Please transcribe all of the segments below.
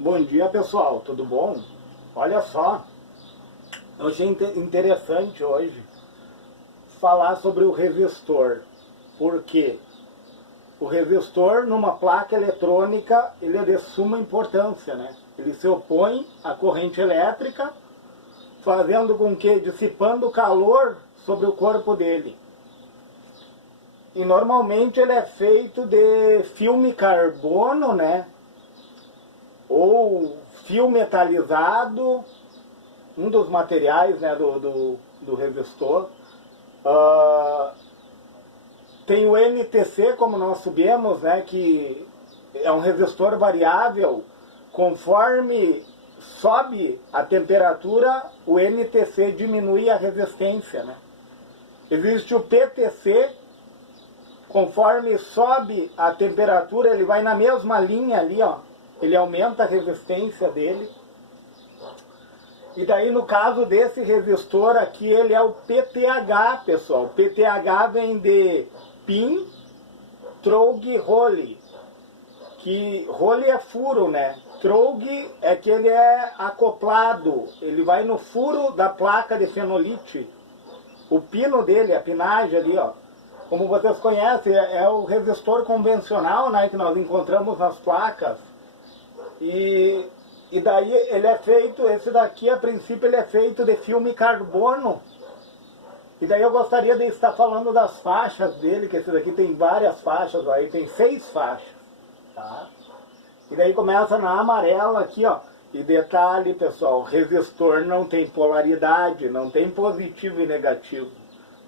Bom dia, pessoal, tudo bom? Olha só, eu achei interessante hoje falar sobre o resistor, porque o resistor numa placa eletrônica ele é de suma importância, né? Ele se opõe à corrente elétrica, fazendo com que dissipando calor sobre o corpo dele. E normalmente ele é feito de filme carbono, né? Ou fio metalizado, um dos materiais, né, do resistor. Tem o NTC, como nós sabemos, né, que é um resistor variável. Conforme sobe a temperatura, o NTC diminui a resistência, né? Existe o PTC, conforme sobe a temperatura, ele vai na mesma linha ali, ó. Ele aumenta a resistência dele. E daí, no caso desse resistor aqui, ele é o PTH, pessoal. PTH vem de pin, trog, role. Que role é furo, né? Trog é que ele é acoplado. Ele vai no furo da placa de fenolite. O pino dele, a pinagem ali, ó. Como vocês conhecem, é o resistor convencional, né, que nós encontramos nas placas. E daí ele é feito, esse daqui a princípio ele é feito de filme carbono. E daí eu gostaria de estar falando das faixas dele, que esse daqui tem várias faixas, aí tem 6 faixas, tá? E daí começa na amarela aqui, ó. E detalhe, pessoal, o resistor não tem polaridade, não tem positivo e negativo.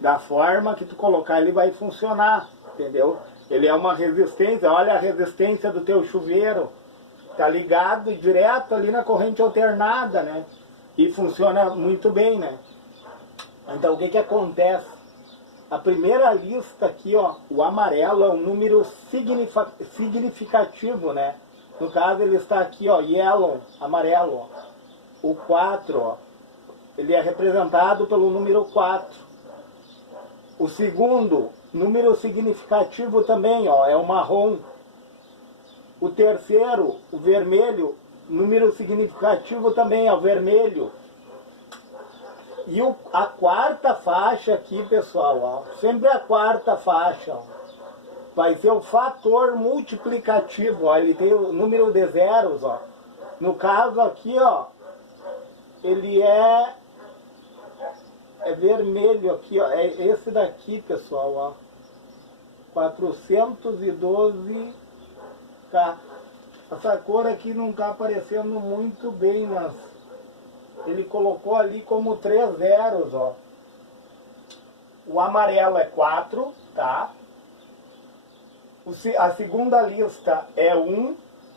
Da forma que tu colocar ele vai funcionar, entendeu? Ele é uma resistência, olha a resistência do teu chuveiro. Tá ligado direto ali na corrente alternada, né? E funciona muito bem, né? Então o que que acontece? A primeira lista aqui, ó, o amarelo é um número significativo, né? No caso ele está aqui, ó, yellow, amarelo, ó. O 4, ó, ele é representado pelo número 4. O segundo, número significativo também, ó, é o marrom. O terceiro, o vermelho, número significativo também é o vermelho. E a quarta faixa aqui, pessoal, ó, sempre a quarta faixa, ó, vai ser o fator multiplicativo, ó, ele tem o número de zeros, ó. No caso aqui, ó, ele é vermelho aqui, ó, é esse daqui, pessoal, ó, 412K. Essa cor aqui não está aparecendo muito bem, mas ele colocou ali como 3 zeros, ó. O amarelo é 4, tá? A segunda lista é 1,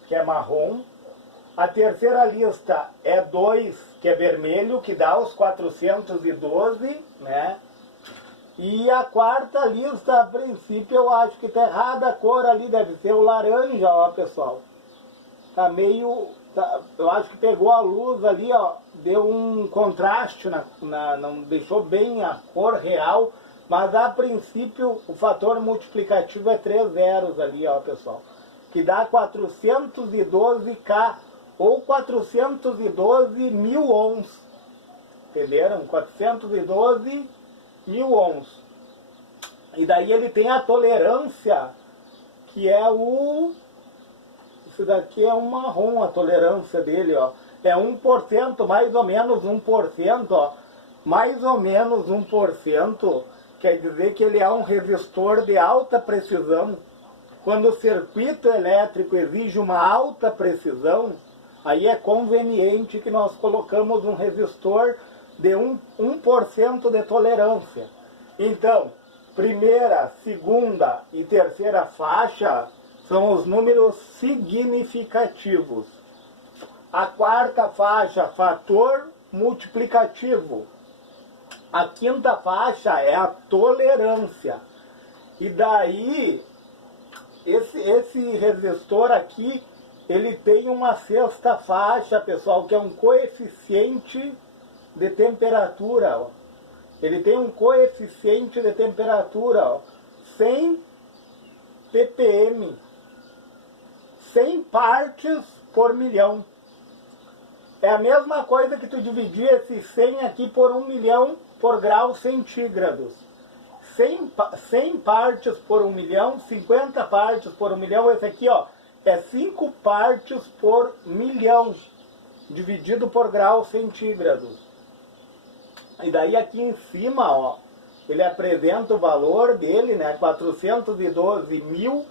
que é marrom. A terceira lista é 2, que é vermelho, que dá os 412, né? E a quarta lista, a princípio, eu acho que tá errada a cor ali, deve ser o laranja, ó, pessoal. Tá meio... eu acho que pegou a luz ali, ó, deu um contraste, não deixou bem a cor real, mas a princípio o fator multiplicativo é 3 zeros ali, ó, pessoal. Que dá 412K, ou 412 mil ohms. Entenderam? 412 mil ohms. E daí ele tem a tolerância, que é o... Isso daqui é um marrom, a tolerância dele, ó. É 1%, mais ou menos 1%, ó. Mais ou menos 1%, quer dizer que ele é um resistor de alta precisão. Quando o circuito elétrico exige uma alta precisão, aí é conveniente que nós colocamos um resistor de 1% de tolerância. Então, primeira, segunda e terceira faixa são os números significativos. A quarta faixa, fator multiplicativo. A quinta faixa é a tolerância. E daí, esse resistor aqui, ele tem uma sexta faixa, pessoal, que é um coeficiente de temperatura, ó. Ele tem um coeficiente de temperatura, ó, 100 ppm. 100 partes por milhão. É a mesma coisa que tu dividir esse 100 aqui por 1 milhão por graus centígrados. 100 partes por 1 milhão, 50 partes por 1 milhão, esse aqui, ó, é 5 partes por milhão, dividido por graus centígrados. E daí aqui em cima, ó, ele apresenta o valor dele, né, 412 mil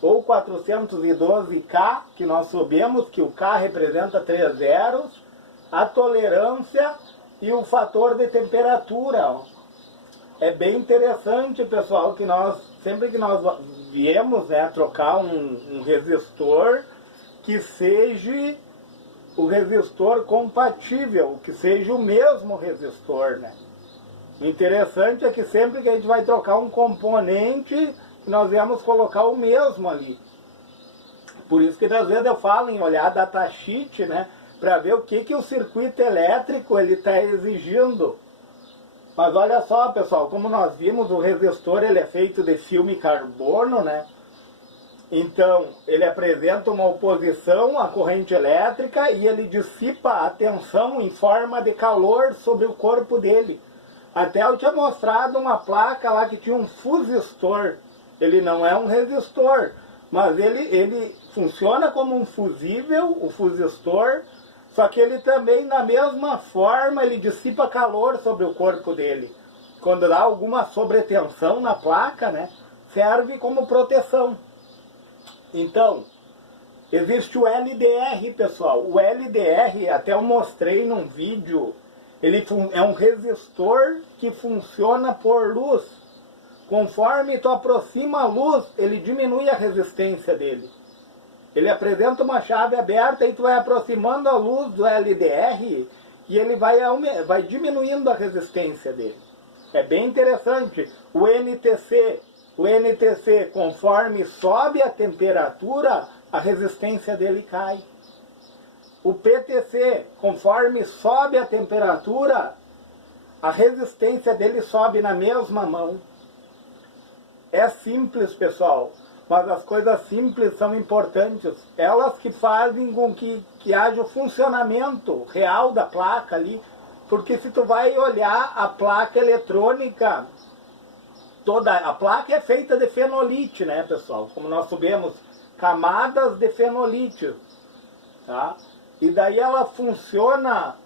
ou 412K, que nós sabemos que o K representa 3 zeros, a tolerância e o fator de temperatura. Ó. É bem interessante, pessoal, que nós, sempre que nós viemos, né, trocar um resistor, que seja o resistor compatível, que seja o mesmo resistor, né? O interessante é que sempre que a gente vai trocar um componente, nós viemos colocar o mesmo ali. Por isso que às vezes eu falo em olhar datasheet, né, para ver o que o circuito elétrico ele está exigindo. Mas olha só, pessoal, como nós vimos, o resistor ele é feito de filme carbono, né? Então, ele apresenta uma oposição à corrente elétrica e ele dissipa a tensão em forma de calor sobre o corpo dele. Até eu tinha mostrado uma placa lá que tinha um fusistor. Ele não é um resistor, mas ele funciona como um fusível, o fusistor, só que ele também, da mesma forma, ele dissipa calor sobre o corpo dele. Quando dá alguma sobretensão na placa, né, serve como proteção. Então, existe o LDR, pessoal. O LDR, até eu mostrei num vídeo, ele é um resistor que funciona por luz. Conforme tu aproxima a luz, ele diminui a resistência dele. Ele apresenta uma chave aberta e tu vai aproximando a luz do LDR e ele vai diminuindo a resistência dele. É bem interessante. O NTC, conforme sobe a temperatura, a resistência dele cai. O PTC, conforme sobe a temperatura, a resistência dele sobe na mesma mão. É simples, pessoal, mas as coisas simples são importantes. Elas que fazem com que haja o funcionamento real da placa ali. Porque se tu vai olhar a placa eletrônica, toda a placa é feita de fenolite, né, pessoal? Como nós sabemos, camadas de fenolite, tá? E daí ela funciona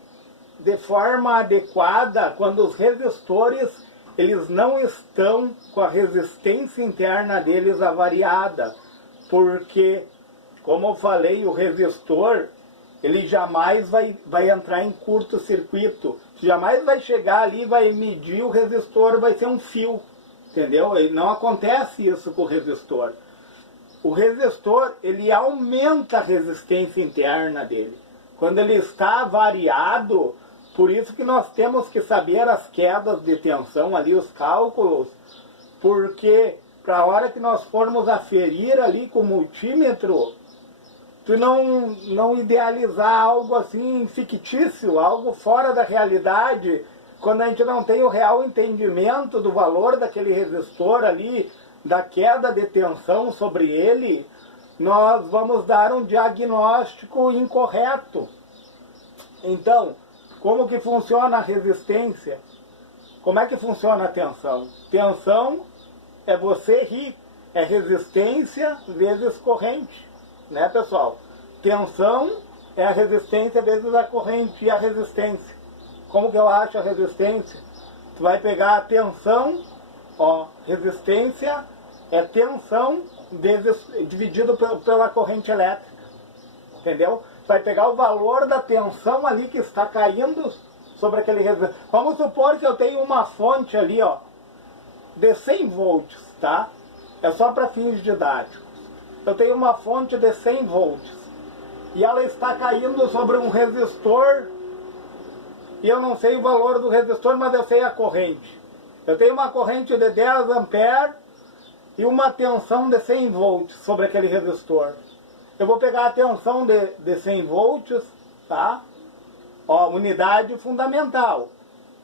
de forma adequada quando os resistores eles não estão com a resistência interna deles avariada. Porque, como eu falei, o resistor ele jamais vai entrar em curto-circuito. Jamais vai chegar ali e vai medir o resistor, vai ser um fio. Entendeu? Não acontece isso com o resistor. O resistor, ele aumenta a resistência interna dele. Quando ele está variado, por isso que nós temos que saber as quedas de tensão ali, os cálculos, porque para a hora que nós formos aferir ali com o multímetro, tu não idealizar algo assim fictício, algo fora da realidade, quando a gente não tem o real entendimento do valor daquele resistor ali, da queda de tensão sobre ele, nós vamos dar um diagnóstico incorreto. Então, como que funciona a resistência? Como é que funciona a tensão? Tensão é você rir, é resistência vezes corrente, né, pessoal? Tensão é a resistência vezes a corrente. E a resistência? Como que eu acho a resistência? Tu vai pegar a tensão, ó, resistência é tensão vezes, dividido pela corrente elétrica, entendeu? Vai pegar o valor da tensão ali que está caindo sobre aquele resistor. Vamos supor que eu tenho uma fonte ali, ó, de 100 volts, tá? É só para fins didáticos. Eu tenho uma fonte de 100 volts e ela está caindo sobre um resistor e eu não sei o valor do resistor, mas eu sei a corrente. Eu tenho uma corrente de 10 amperes e uma tensão de 100 volts sobre aquele resistor. Eu vou pegar a tensão de 100 volts, tá? Ó, unidade fundamental.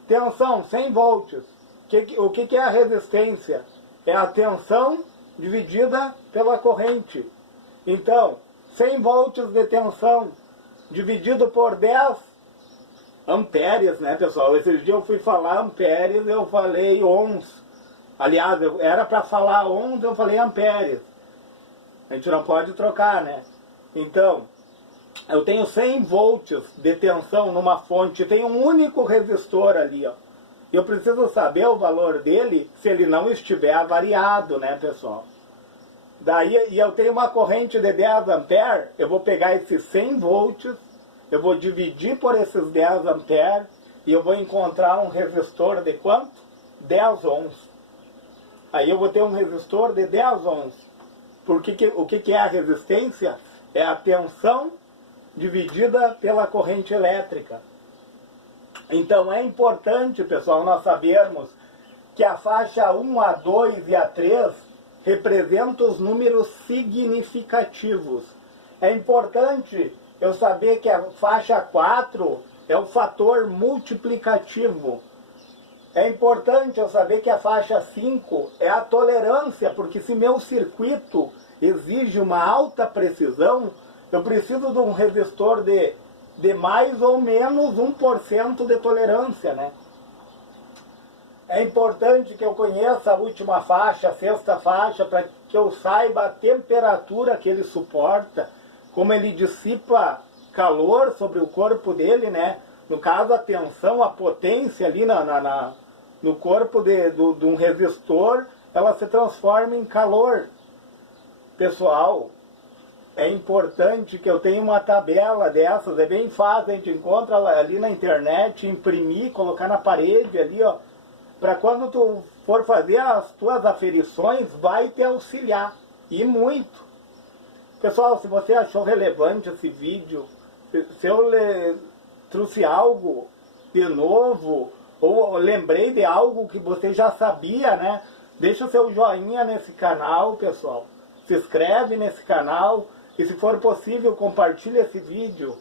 Tensão 100 volts. O que é a resistência? É a tensão dividida pela corrente. Então, 100 volts de tensão dividido por 10 amperes, né, pessoal? Esses dias eu fui falar amperes, eu falei ohms. Aliás, era para falar ohms, eu falei amperes. A gente não pode trocar, né? Então, eu tenho 100 volts de tensão numa fonte, tem um único resistor ali, ó. Eu preciso saber o valor dele se ele não estiver avariado, né, pessoal? Daí, e eu tenho uma corrente de 10 amperes, eu vou pegar esses 100 volts, eu vou dividir por esses 10 amperes e eu vou encontrar um resistor de quanto? 10 ohms. Aí eu vou ter um resistor de 10 ohms. O que é a resistência? É a tensão dividida pela corrente elétrica. Então é importante, pessoal, nós sabermos que a faixa 1, a 2 e a 3 representam os números significativos. É importante eu saber que a faixa 4 é o fator multiplicativo. É importante eu saber que a faixa 5 é a tolerância, porque se meu circuito exige uma alta precisão, eu preciso de um resistor de mais ou menos 1% de tolerância, né? É importante que eu conheça a última faixa, a sexta faixa, para que eu saiba a temperatura que ele suporta, como ele dissipa calor sobre o corpo dele, né? No caso, a tensão, a potência ali no corpo de um resistor, ela se transforma em calor. Pessoal, é importante que eu tenha uma tabela dessas, é bem fácil, a gente encontra ali na internet, imprimir, colocar na parede ali, ó, para quando tu for fazer as tuas aferições, vai te auxiliar, e muito. Pessoal, se você achou relevante esse vídeo, se eu trouxe algo de novo, ou lembrei de algo que você já sabia, né? Deixa o seu joinha nesse canal, pessoal. Se inscreve nesse canal e, se for possível, compartilhe esse vídeo